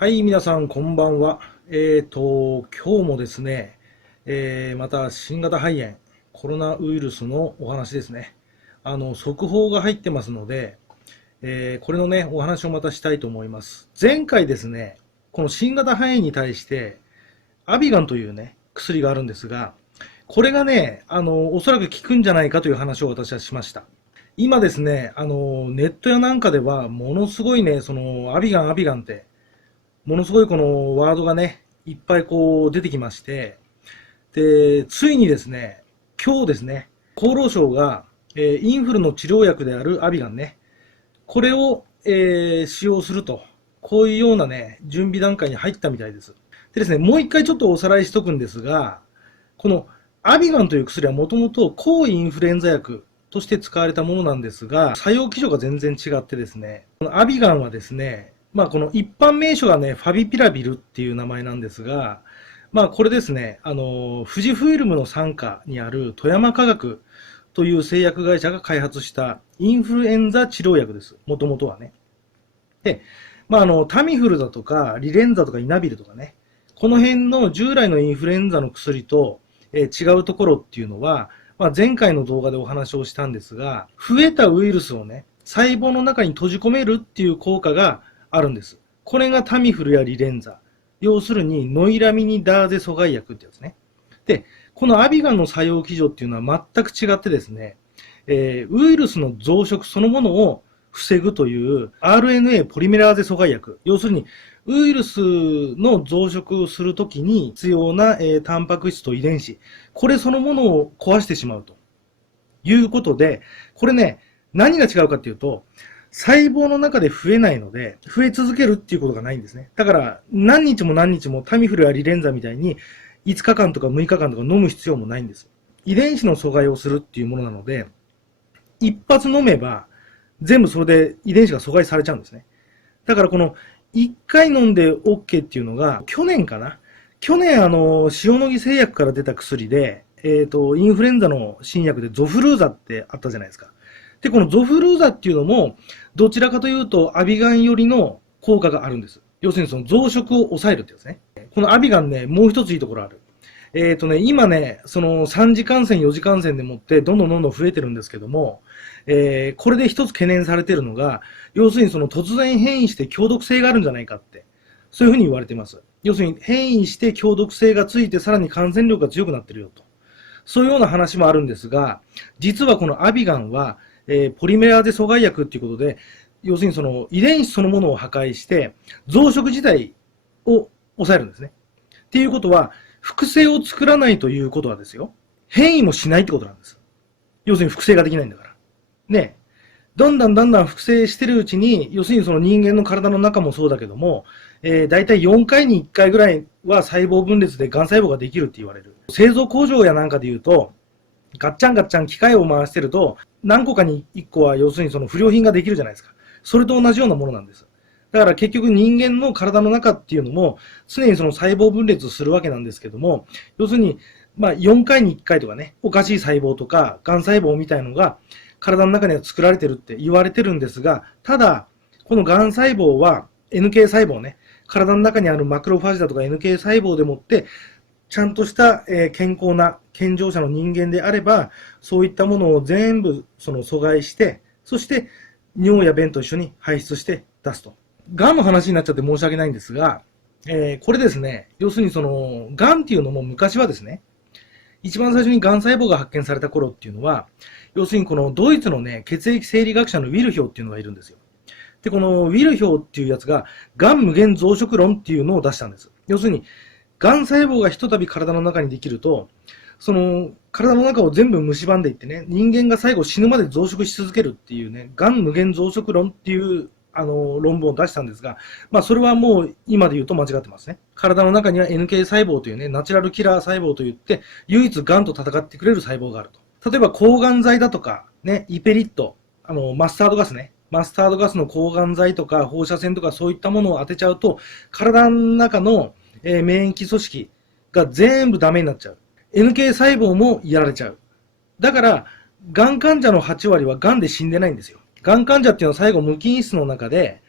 はい、皆さん、こんばんは。今日もですね、また新型肺炎、コロナウイルスのお話ですね。速報が入ってますので、これのね、お話をまたしたいと思います。前回ですね、この新型肺炎に対して、アビガンというね、薬があるんですが、これがね、おそらく効くんじゃないかという話を私はしました。今ですね、ネットやなんかでは、ものすごいね、アビガンって、ものすごいこのワードがね、いっぱいこう出てきまして、で、ついにですね、今日ですね、厚労省が、インフルの治療薬であるアビガンね、これを、使用すると、こういうようなね、準備段階に入ったみたいです。でですね、もう一回ちょっとおさらいしとくんですが、このアビガンという薬はもともと抗インフルエンザ薬として使われたものなんですが、作用基準が全然違ってですね、このアビガンはですね、この一般名称がね、ファビピラビルっていう名前なんですが、これですね、富士フイルムの傘下にある富山化学という製薬会社が開発したインフルエンザ治療薬です。もともとはね。で、タミフルだとか、リレンザとかイナビルとかね、この辺の従来のインフルエンザの薬と、違うところっていうのは、前回の動画でお話をしたんですが、増えたウイルスをね、細胞の中に閉じ込めるっていう効果があるんです。これがタミフルやリレンザ。要するに、ノイラミニダーゼ阻害薬ってやつね。で、このアビガンの作用基準っていうのは全く違ってですね、ウイルスの増殖そのものを防ぐという RNA ポリメラーゼ阻害薬。要するに、ウイルスの増殖をするときに必要な、タンパク質と遺伝子。これそのものを壊してしまうということで、これね、何が違うかっていうと、細胞の中で増えないので、増え続けるっていうことがないんですね。だから、何日も何日もタミフルやリレンザみたいに、5日間とか6日間とか飲む必要もないんです。遺伝子の阻害をするっていうものなので、一発飲めば、全部それで遺伝子が阻害されちゃうんですね。だからこの、1回飲んで OK っていうのが、去年かな。去年塩野義製薬から出た薬で、インフルエンザの新薬でゾフルーザってあったじゃないですか。で、このゾフルーザっていうのも、どちらかというと、アビガン寄りの効果があるんです。要するにその増殖を抑えるってやつね。このアビガンね、もう一ついいところある。今ね、その3次感染、4次感染でもって、どんどん増えてるんですけども、これで一つ懸念されているのが、要するにその突然変異して強毒性があるんじゃないかって、そういうふうに言われています。要するに変異して強毒性がついて、さらに感染力が強くなってるよと。そういうような話もあるんですが、実はこのアビガンは、ポリメラーゼ阻害薬っていうことで、要するにその遺伝子そのものを破壊して、増殖自体を抑えるんですね。っていうことは、複製を作らないということはですよ、変異もしないってことなんです。要するに複製ができないんだから。ね。だんだん複製してるうちに、要するにその人間の体の中もそうだけども、だいたい4回に1回ぐらいは細胞分裂で癌細胞ができるって言われる。製造工場やなんかで言うと、ガッチャンガッチャン機械を回してると、何個かに1個は要するにその不良品ができるじゃないですか。それと同じようなものなんです。だから結局人間の体の中っていうのも常にその細胞分裂するわけなんですけども、要するに4回に1回とかね、おかしい細胞とか癌細胞みたいのが体の中には作られてるって言われてるんですが、ただ、この癌細胞は NK 細胞ね、体の中にあるマクロファージだとか NK 細胞でもって、ちゃんとした健康な健常者の人間であれば、そういったものを全部その阻害して、そして尿や便と一緒に排出して出すと。癌の話になっちゃって申し訳ないんですが、これですね、要するにその、癌っていうのも昔はですね、一番最初に癌細胞が発見された頃っていうのは、要するにこのドイツのね、血液生理学者のウィルヒョーっていうのがいるんですよ。で、このウィルヒョーっていうやつが、癌無限増殖論っていうのを出したんです。要するに、癌細胞がひとたび体の中にできると、その体の中を全部蝕んでいってね、人間が最後死ぬまで増殖し続けるっていうね、癌無限増殖論っていう論文を出したんですが、それはもう今で言うと間違ってますね。体の中には NK 細胞というね、ナチュラルキラー細胞といって、唯一癌と戦ってくれる細胞があると。例えば抗がん剤だとか、ね、イペリット、マスタードガスね。マスタードガスの抗がん剤とか放射線とかそういったものを当てちゃうと、体の中の免疫組織が全部ダメになっちゃう。NK 細胞もやられちゃう。だから、がん患者の8割はがんで死んでないんですよ。がん患者っていうのは最後無菌室の中で、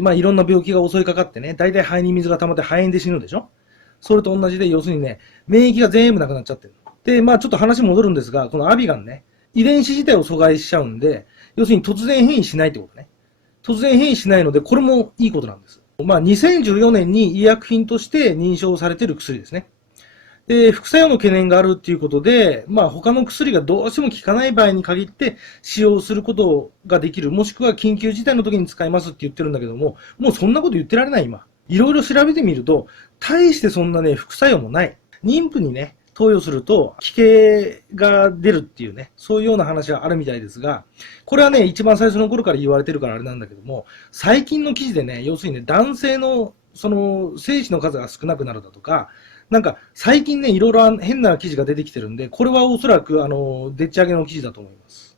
まあ、いろんな病気が襲いかかってね、大体肺に水が溜まって肺炎で死ぬでしょ。それと同じで、要するにね、免疫が全部なくなっちゃってる。で、まあ、ちょっと話戻るんですが、このアビガンね、遺伝子自体を阻害しちゃうんで、要するに突然変異しないってことね。突然変異しないので、これもいいことなんです。まあ、2014年に医薬品として認証されている薬ですね。で、副作用の懸念があるっていうことで、まあ他の薬がどうしても効かない場合に限って使用することができる、もしくは緊急事態の時に使いますって言ってるんだけども、もうそんなこと言ってられない今。いろいろ調べてみると、大してそんなね、副作用もない。妊婦にね、投与すると、奇形が出るっていうね、そういうような話はあるみたいですが、これはね、一番最初の頃から言われてるからあれなんだけども、最近の記事でね、要するにね、男性のその精子の数が少なくなるだとか、なんか最近ね、いろいろ変な記事が出てきてるんで、これはおそらくでっち上げの記事だと思います。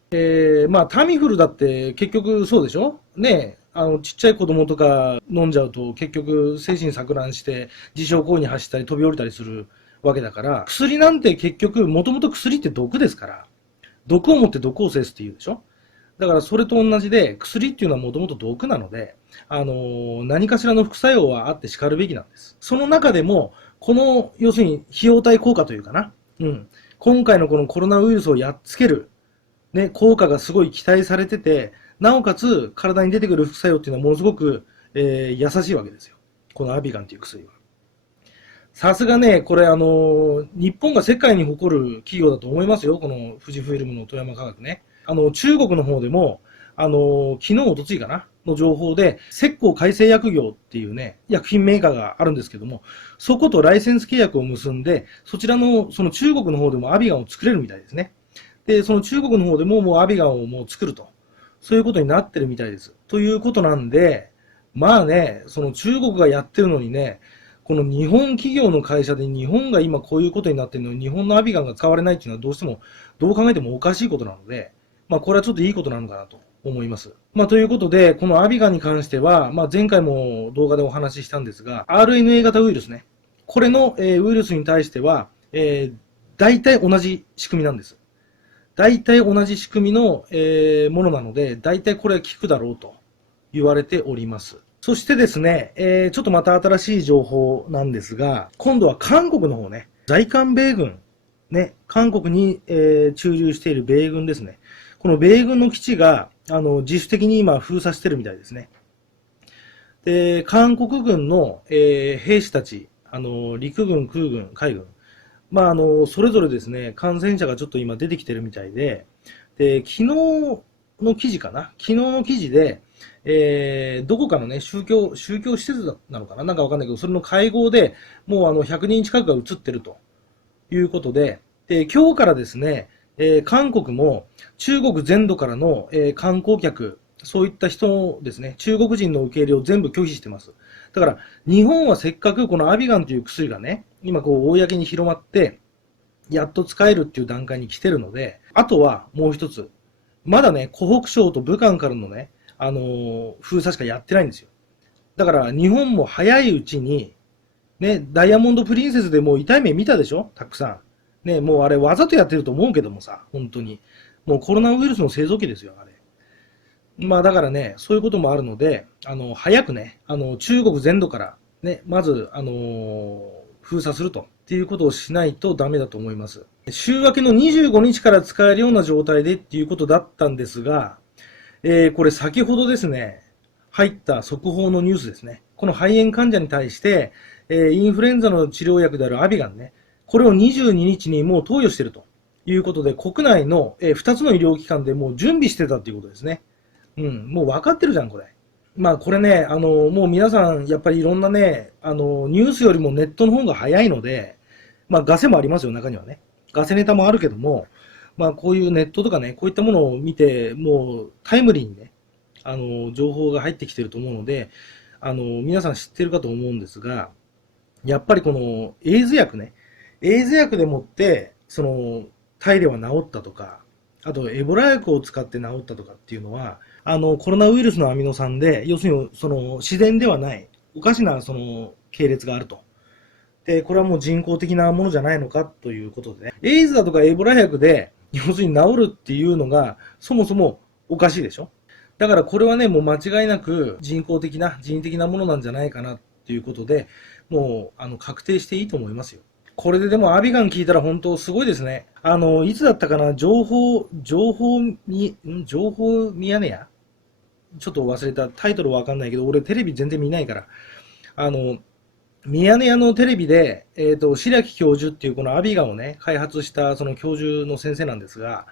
まあタミフルだって結局そうでしょね、ちっちゃい子供とか飲んじゃうと結局精神錯乱して自傷行為に走ったり飛び降りたりするわけだから、薬なんて結局もともと薬って毒ですから、毒を持って毒を制すって言うでしょ。だからそれと同じで、薬っていうのはもともと毒なので、何かしらの副作用はあって叱るべきなんです。その中でも、この、要するに費用対効果というかな。うん。今回のこのコロナウイルスをやっつける、ね、効果がすごい期待されてて、なおかつ体に出てくる副作用っていうのはものすごく、優しいわけですよ。このアビガンっていう薬は。さすがね、これ日本が世界に誇る企業だと思いますよ。この富士フイルムの富山化学ね。中国の方でも、昨日、おとついかなの情報で、石膏改正薬業っていうね、薬品メーカーがあるんですけども、そことライセンス契約を結んで、そちらの、その中国の方でもアビガンを作れるみたいですね。で、その中国の方でももうアビガンをもう作ると。そういうことになってるみたいです。ということなんで、まあね、その中国がやってるのにね、この日本企業の会社で日本が今こういうことになってるのに日本のアビガンが使われないっていうのはどうしても、どう考えてもおかしいことなので、まあこれはちょっといいことなのかなと思います。まあということで、このアビガンに関しては、まあ前回も動画でお話ししたんですが、RNA 型ウイルスね。これの、ウイルスに対しては、大体同じ仕組みなんです。大体同じ仕組みの、ものなので、大体これは効くだろうと言われております。そしてですね、ちょっとまた新しい情報なんですが、今度は韓国の方ね、在韓米軍、ね、韓国に、駐留している米軍ですね。この米軍の基地が、自主的に今封鎖してるみたいですね。で、韓国軍の、兵士たち、陸軍、空軍、海軍、まあ、それぞれですね、感染者がちょっと今出てきてるみたいで、昨日の記事かな昨日の記事で、どこかのね、宗教施設なのかななんかわかんないけど、それの会合でもう100人近くが移ってるということで、今日からですね、韓国も中国全土からの、観光客、そういった人ですね、中国人の受け入れを全部拒否してます。だから、日本はせっかくこのアビガンという薬がね、今こう、公に広まって、やっと使えるっていう段階に来てるので、あとはもう一つ、まだね、湖北省と武漢からのね、封鎖しかやってないんですよ。だから日本も早いうちに、ね、ダイヤモンドプリンセスでもう痛い目見たでしょたくさん。ね、もうあれわざとやってると思うけどもさ、本当に。もうコロナウイルスの製造機ですよ、あれ。まあだからね、そういうこともあるので、早くね、中国全土から、ね、まず、封鎖すると。っていうことをしないとダメだと思います。週明けの25日から使えるような状態でっていうことだったんですが、これ先ほどですね、入った速報のニュースですね。この肺炎患者に対して、インフルエンザの治療薬であるアビガンね、これを22日にもう投与しているということで、国内の、2つの医療機関でもう準備してたっていうことですね。うん、もう分かってるじゃん、これ。まあこれね、もう皆さん、やっぱりいろんなね、ニュースよりもネットの方が早いので、まあガセもありますよ、中にはね。ガセネタもあるけども、まあこういうネットとかね、こういったものを見て、もうタイムリーにね、情報が入ってきてると思うので、皆さん知ってるかと思うんですが、やっぱりこのエイズ薬ね、エイズ薬でもって、タイでは治ったとか、あとエボラ薬を使って治ったとかっていうのは、コロナウイルスのアミノ酸で、要するに自然ではない、おかしな系列があると。で、これはもう人工的なものじゃないのかということでね。エイズだとかエボラ薬で、要するに治るっていうのが、そもそもおかしいでしょ。だからこれはね、もう間違いなく人工的な、人為的なものなんじゃないかなっていうことで、もう、確定していいと思いますよ。これででもアビガン聞いたら本当すごいですね。いつだったかな、情報ミヤネ屋ちょっと忘れた。タイトルわかんないけど、俺テレビ全然見ないから。あの、ミヤネ屋のテレビで、白木教授っていうこのアビガンをね、開発したその教授の先生なんですが、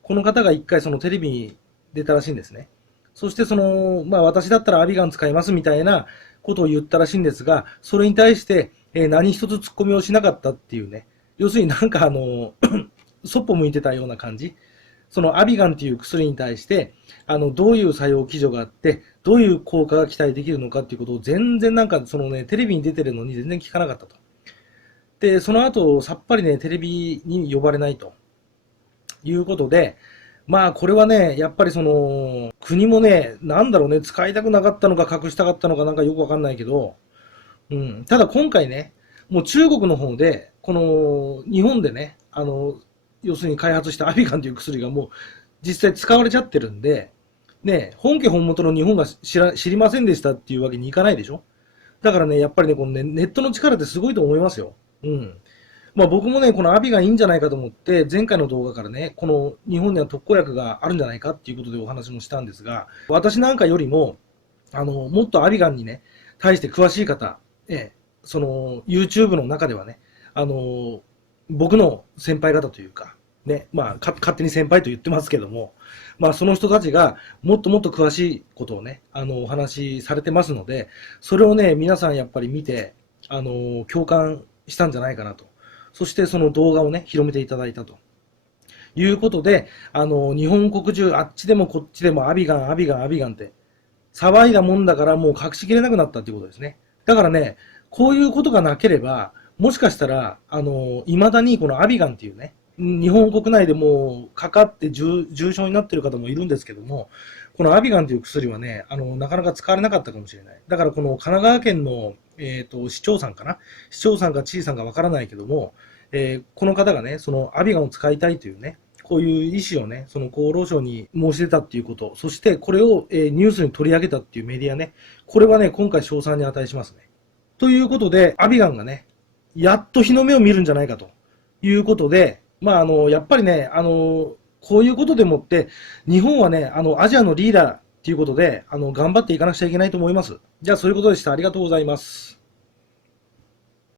この方が一回そのテレビに出たらしいんですね。そして私だったらアビガン使いますみたいなことを言ったらしいんですが、それに対して、何一つ突っ込みをしなかったっていうね。要するになんかそっぽ向いてたような感じ。そのアビガンっていう薬に対して、どういう作用基準があって、どういう効果が期待できるのかっていうことを全然なんかそのね、テレビに出てるのに全然聞かなかったと。で、その後、さっぱりね、テレビに呼ばれないということで、まあこれはね、やっぱりその、国もね、なんだろうね、使いたくなかったのか隠したかったのかなんかよくわかんないけど、うん。ただ今回ね、もう中国の方で、この日本でね、要するに開発したアビガンという薬がもう実際使われちゃってるんで、ね、本家本元の日本が知りませんでしたっていうわけにいかないでしょ。だからね、やっぱりね、このね、ネットの力ってすごいと思いますよ。うん。まあ僕もね、このアビがいいんじゃないかと思って、前回の動画からね、この日本には特効薬があるんじゃないかっていうことでお話もしたんですが、私なんかよりも、もっとアビガンにね、対して詳しい方、その、YouTube の中ではね、あの、僕の先輩方というか、ね、まあ、勝手に先輩と言ってますけども、まあ、その人たちがもっともっと詳しいことをね、お話しされてますので、それをね、皆さんやっぱり見て、共感したんじゃないかなと。そしてその動画をね、広めていただいたと。いうことで、日本国中、あっちでもこっちでもアビガン、アビガン、アビガンって、騒いだもんだからもう隠しきれなくなったっていうことですね。だからね、こういうことがなければ、もしかしたら、未だにこのアビガンっていうね、日本国内でもかかって重症になっている方もいるんですけども、このアビガンという薬はね、なかなか使われなかったかもしれない。だからこの神奈川県の、市長さんかな市長さんか知事さんかわからないけども、この方がね、そのアビガンを使いたいというね、こういう意思をね、その厚労省に申し出たっていうこと、そしてこれを、ニュースに取り上げたっていうメディアね、これはね、今回賞賛に値しますね。ということで、アビガンがね、やっと日の目を見るんじゃないかということで、まあ、やっぱりね、こういうことでもって、日本はね、アジアのリーダーっていうことで、頑張っていかなくちゃいけないと思います。じゃあ、そういうことでした。ありがとうございます。